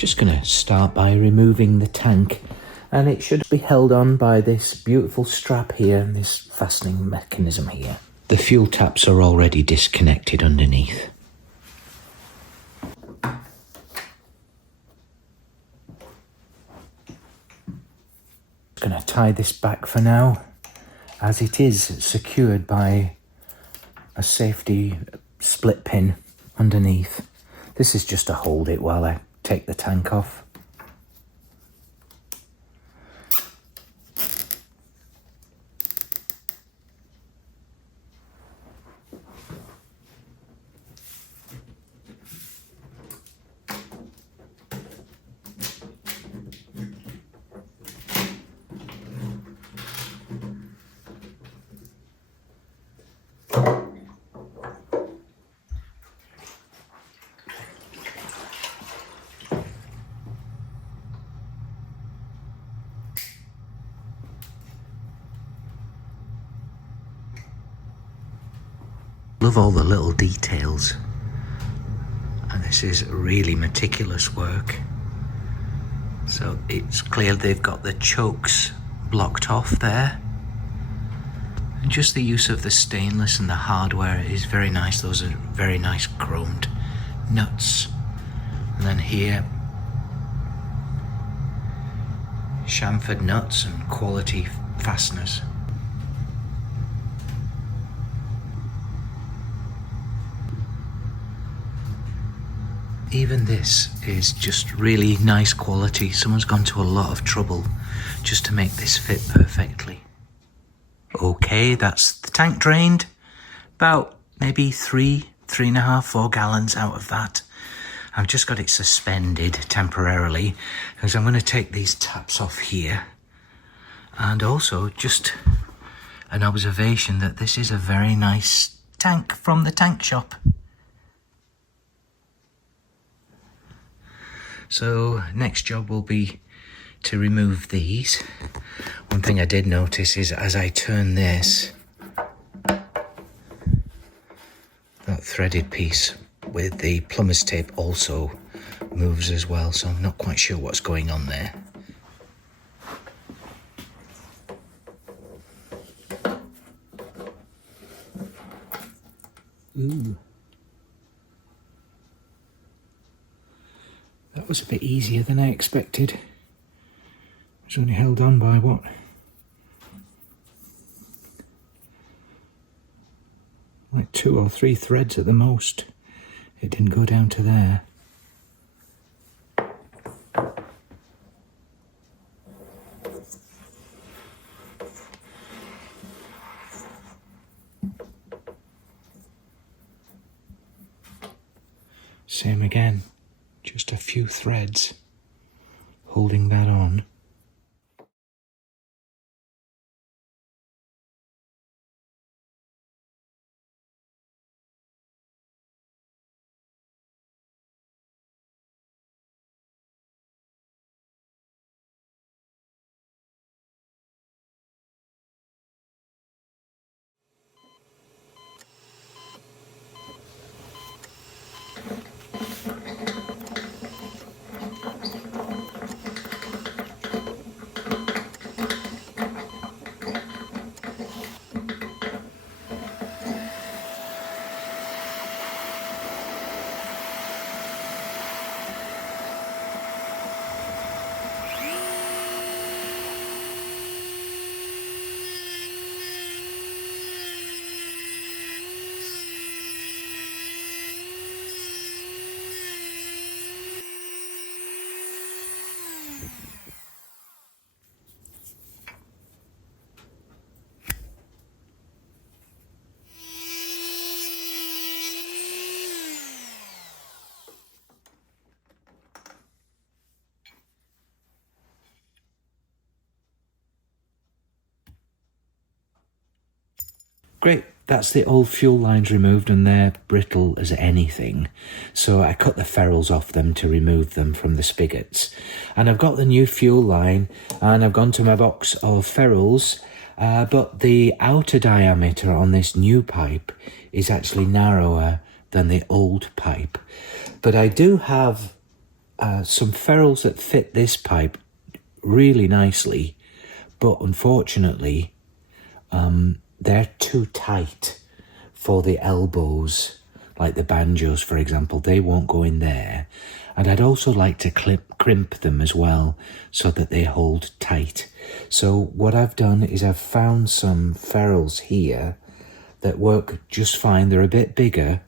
Just going to start by removing the tank, and it should be held on by this beautiful strap here and this fastening mechanism here. The fuel taps are already disconnected underneath. Going to tie this back for now, as it is secured by a safety split pin underneath. This is just to hold it while I take the tank off. Love all the little details, and this is really meticulous work. So it's clear they've got the chokes blocked off there, and just the use of the stainless and the hardware is very nice. Those are very nice chromed nuts. And then here, chamfered nuts and quality fasteners. Even this is just really nice quality. Someone's gone to a lot of trouble just to make this fit perfectly. Okay, that's the tank drained. About maybe 3.5, 4 gallons out of that. I've just got it suspended temporarily because I'm going to take these taps off here. And also just an observation that this is a very nice tank from the tank shop. So next job will be to remove these. One thing I did notice is as I turn this, that threaded piece with the plumber's tape also moves as well, so I'm not quite sure what's going on there. Ooh. That was a bit easier than I expected. It was only held on by what? Like 2 or 3 threads at the most. It didn't go down to there. Same again. Just a few threads holding that on. Great, that's the old fuel lines removed and they're brittle as anything. So I cut the ferrules off them to remove them from the spigots. And I've got the new fuel line and I've gone to my box of ferrules, but the outer diameter on this new pipe is actually narrower than the old pipe. But I do have some ferrules that fit this pipe really nicely, but unfortunately they're too tight for the elbows, like the banjos for example. They won't go in there, and I'd also like to crimp them as well so that they hold tight. So what I've done is I've found some ferrules here that work just fine. They're a bit bigger,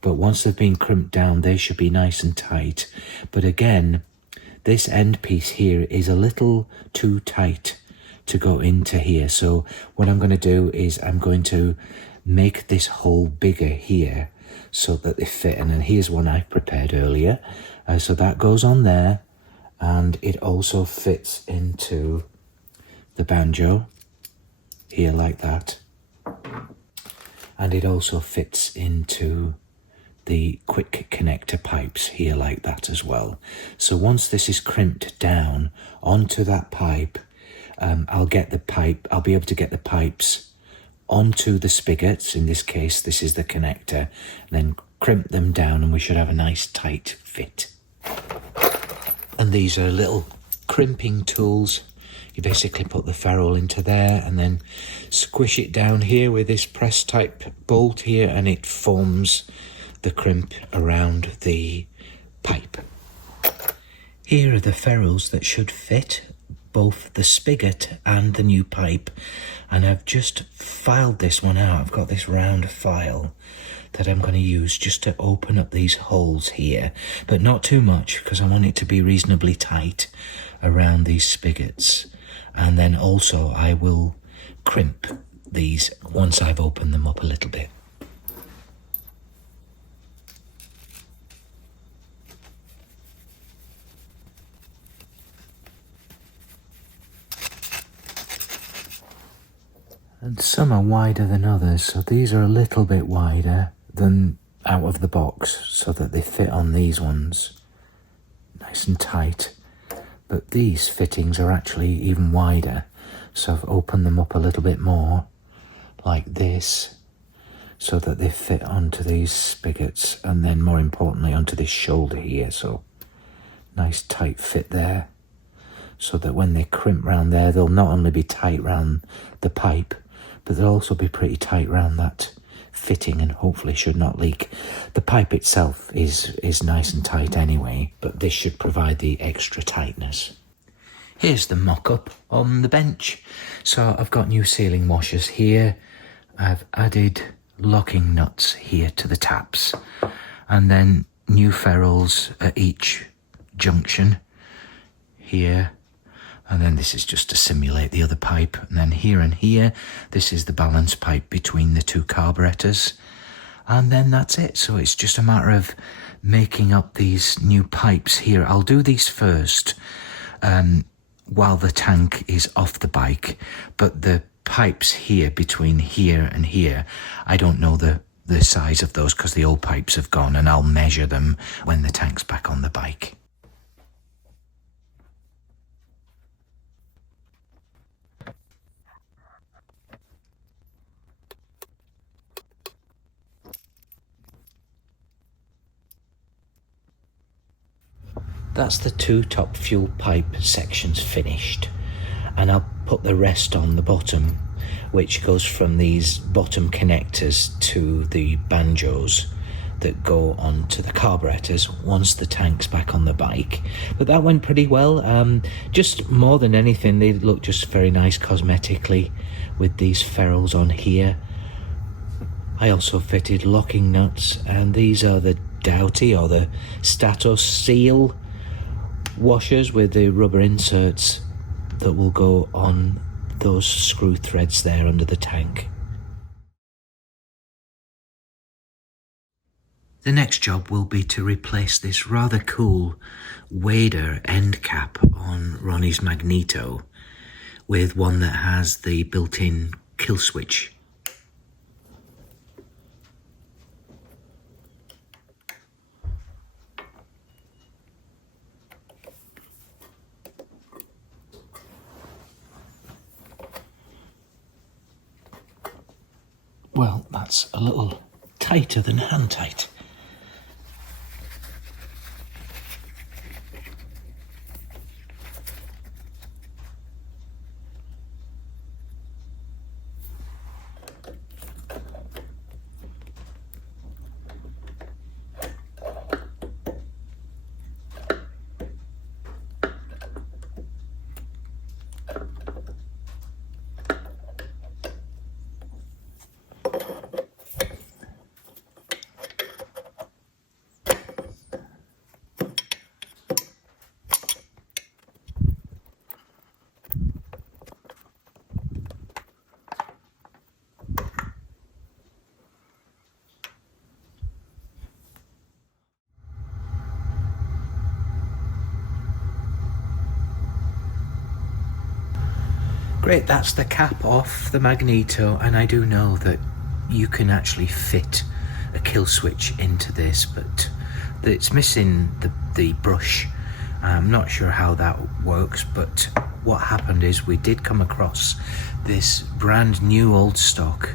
but once they've been crimped down they should be nice and tight. But again, this end piece here is a little too tight to go into here. So what I'm going to do is I'm going to make this hole bigger here so that they fit. And then here's one I prepared earlier. So that goes on there, and it also fits into the banjo here like that. And it also fits into the quick connector pipes here like that as well. So once this is crimped down onto that pipe, I'll be able to get the pipes onto the spigots. In this case, this is the connector, and then crimp them down, and we should have a nice tight fit. And these are little crimping tools. You basically put the ferrule into there and then squish it down here with this press type bolt here, and it forms the crimp around the pipe. Here are the ferrules that should fit both the spigot and the new pipe, and I've just filed this one out. I've got this round file that I'm going to use just to open up these holes here, but not too much because I want it to be reasonably tight around these spigots. And then also I will crimp these once I've opened them up a little bit. And some are wider than others, so these are a little bit wider than out of the box so that they fit on these ones nice and tight. But these fittings are actually even wider, so I've opened them up a little bit more like this so that they fit onto these spigots, and then more importantly onto this shoulder here. So nice tight fit there, so that when they crimp round there, they'll not only be tight round the pipe, but they'll also be pretty tight round that fitting and hopefully should not leak. The pipe itself is nice and tight anyway, but this should provide the extra tightness. Here's the mock-up on the bench. So I've got new sealing washers here. I've added locking nuts here to the taps, and then new ferrules at each junction here. And then this is just to simulate the other pipe. And then here and here, this is the balance pipe between the two carburetors. And then that's it. So it's just a matter of making up these new pipes here. I'll do these first while the tank is off the bike. But the pipes here, between here and here, I don't know the size of those because the old pipes have gone, and I'll measure them when the tank's back on the bike. That's the two top fuel pipe sections finished, and I'll put the rest on the bottom, which goes from these bottom connectors to the banjos that go onto the carburetors once the tank's back on the bike. But that went pretty well. Just more than anything, they look just very nice cosmetically with these ferrules on here. I also fitted locking nuts, and these are the Doughty or the Status Seal washers with the rubber inserts that will go on those screw threads there under the tank. The next job will be to replace this rather cool wader end cap on Ronnie's Magneto with one that has the built-in Killswitch. Well, that's a little tighter than hand tight. Great, that's the cap off the Magneto, and I do know that you can actually fit a kill switch into this, but it's missing the brush. I'm not sure how that works, but what happened is we did come across this brand new old stock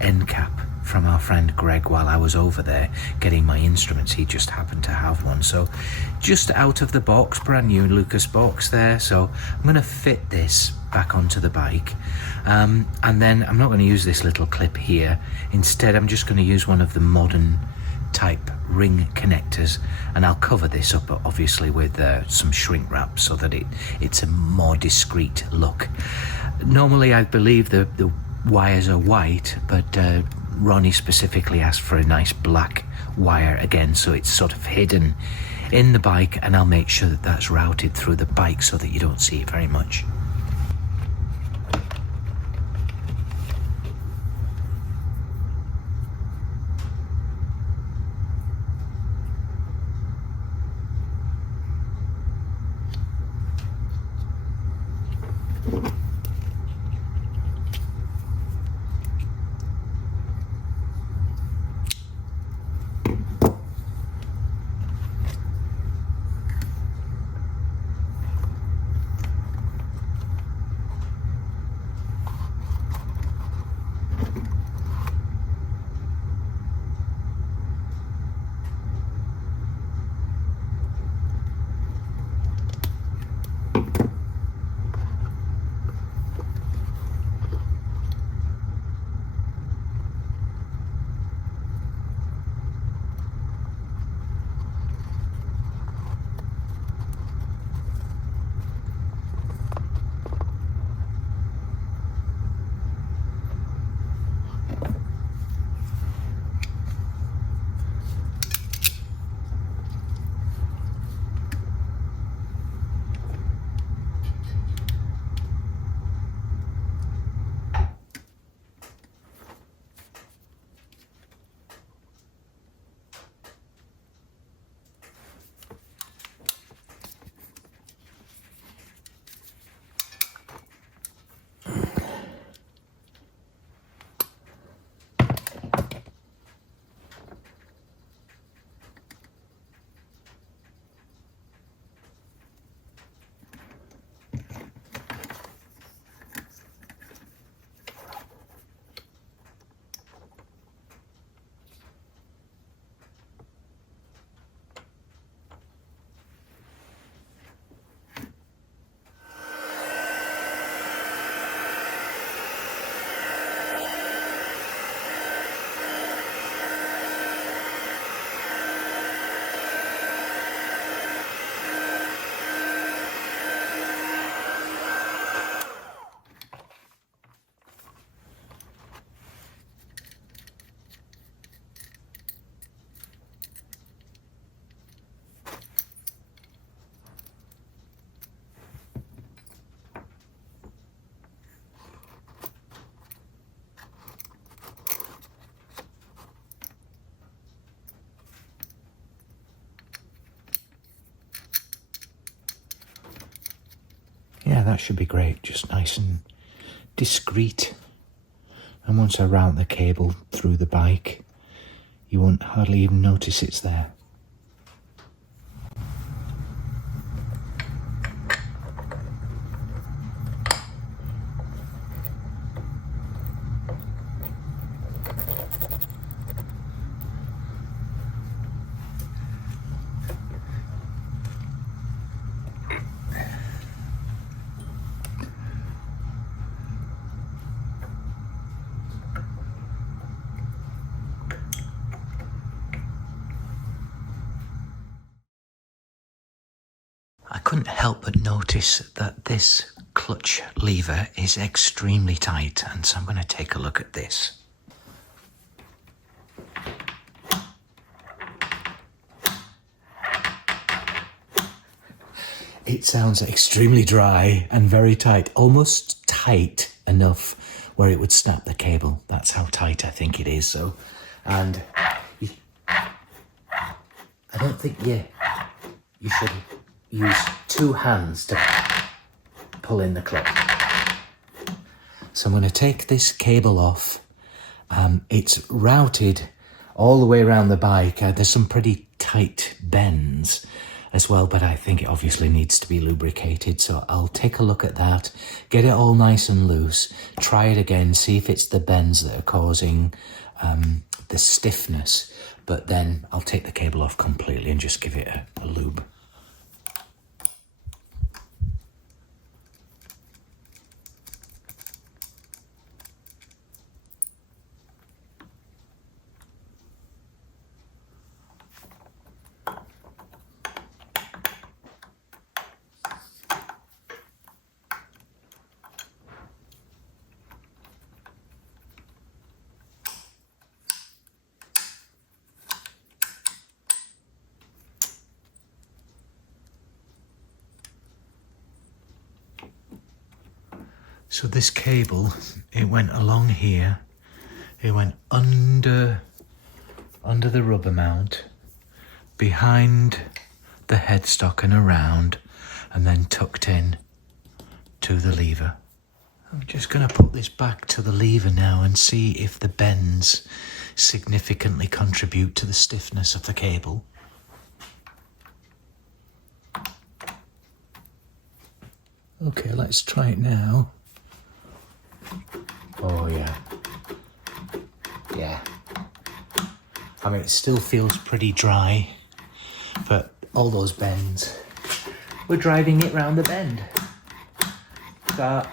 end cap from our friend Greg while I was over there getting my instruments. He just happened to have one, so just out of the box, brand new Lucas box there. So I'm going to fit this back onto the bike, and then I'm not going to use this little clip here. Instead, I'm just going to use one of the modern type ring connectors, and I'll cover this up obviously with some shrink wrap so that it's a more discreet look. Normally I believe the wires are white, but Ronnie specifically asked for a nice black wire again, so it's sort of hidden in the bike, and I'll make sure that that's routed through the bike so that you don't see it very much. Yeah, that should be great, just nice and discreet. And once I route the cable through the bike, you won't hardly even notice it's there. I couldn't help but notice that this clutch lever is extremely tight, and so I'm going to take a look at this. It sounds extremely dry and very tight, almost tight enough where it would snap the cable. That's how tight I think it is. So, and I don't think you should use two hands to pull in the clutch. So I'm going to take this cable off. It's routed all the way around the bike. There's some pretty tight bends as well, but I think it obviously needs to be lubricated. So I'll take a look at that, get it all nice and loose, try it again, see if it's the bends that are causing the stiffness. But then I'll take the cable off completely and just give it a lube. So this cable, it went along here, it went under the rubber mount, behind the headstock and around, and then tucked in to the lever. I'm just going to put this back to the lever now and see if the bends significantly contribute to the stiffness of the cable. Okay, let's try it now. Oh yeah. Yeah. I mean, it still feels pretty dry, but all those bends, we're driving it round the bend. So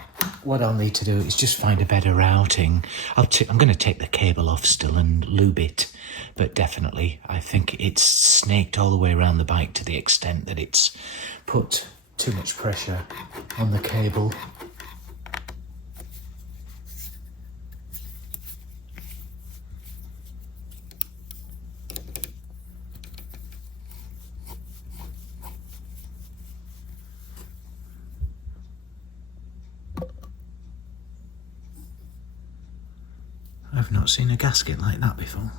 what I'll need to do is just find a better routing. I'm going to take the cable off still and lube it, but definitely I think it's snaked all the way around the bike to the extent that it's put too much pressure on the cable. I've not seen a gasket like that before.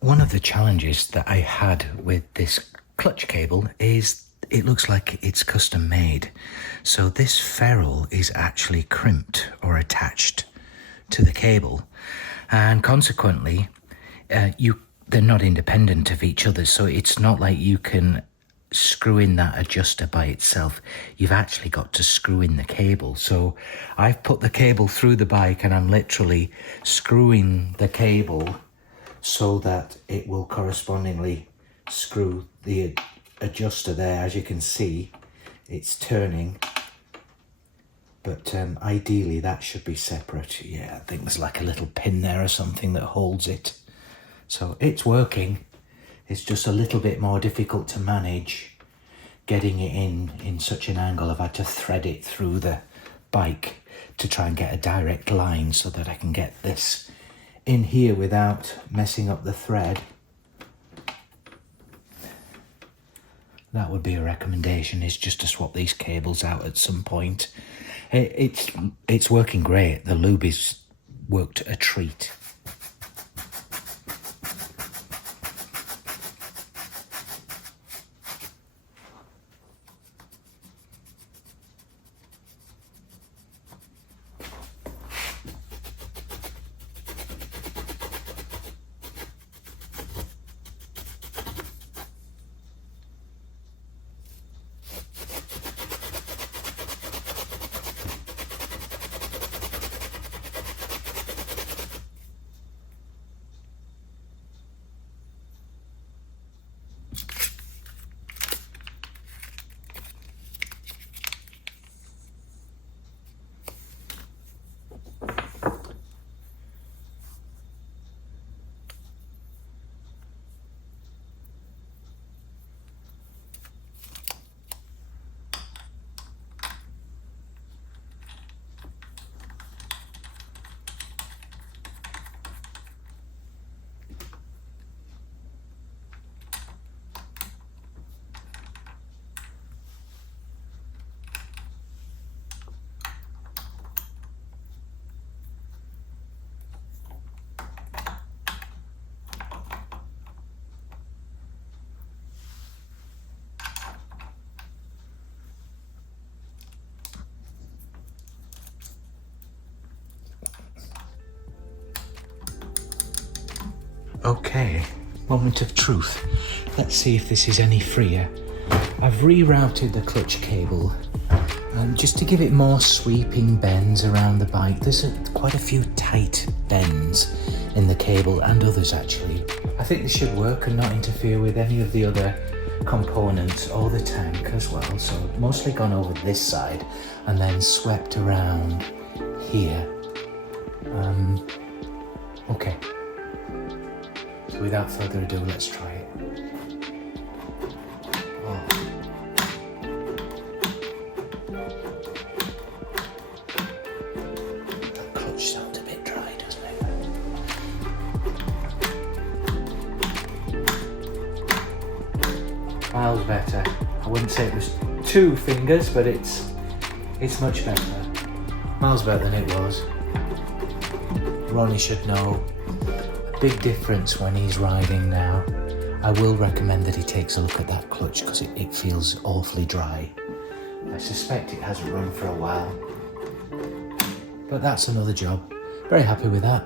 One of the challenges that I had with this clutch cable is it looks like it's custom made. So this ferrule is actually crimped or attached to the cable, and consequently they're not independent of each other. So it's not like you can screw in that adjuster by itself. You've actually got to screw in the cable. So I've put the cable through the bike and I'm literally screwing the cable so that it will correspondingly screw the adjuster there. As you can see, it's turning, but ideally that should be separate. Yeah, I think there's like a little pin there or something that holds it. So it's working. It's just a little bit more difficult to manage getting it in such an angle. I've had to thread it through the bike to try and get a direct line so that I can get this in here without messing up the thread. That would be a recommendation, is just to swap these cables out at some point. It's working great. The lube is worked a treat. Okay, moment of truth. Let's see if this is any freer. I've rerouted the clutch cable just to give it more sweeping bends around the bike. There's quite a few tight bends in the cable and others actually. I think this should work and not interfere with any of the other components or the tank as well. So mostly gone over this side and then swept around here. Okay. So without further ado, let's try it. Oh. That clutch sounds a bit dry, doesn't it? Miles better. I wouldn't say it was 2 fingers, but it's much better. Miles better than it was. Ronnie should know. A big difference when he's riding now. I will recommend that he takes a look at that clutch because it feels awfully dry. I suspect it hasn't run for a while. But that's another job. Very happy with that.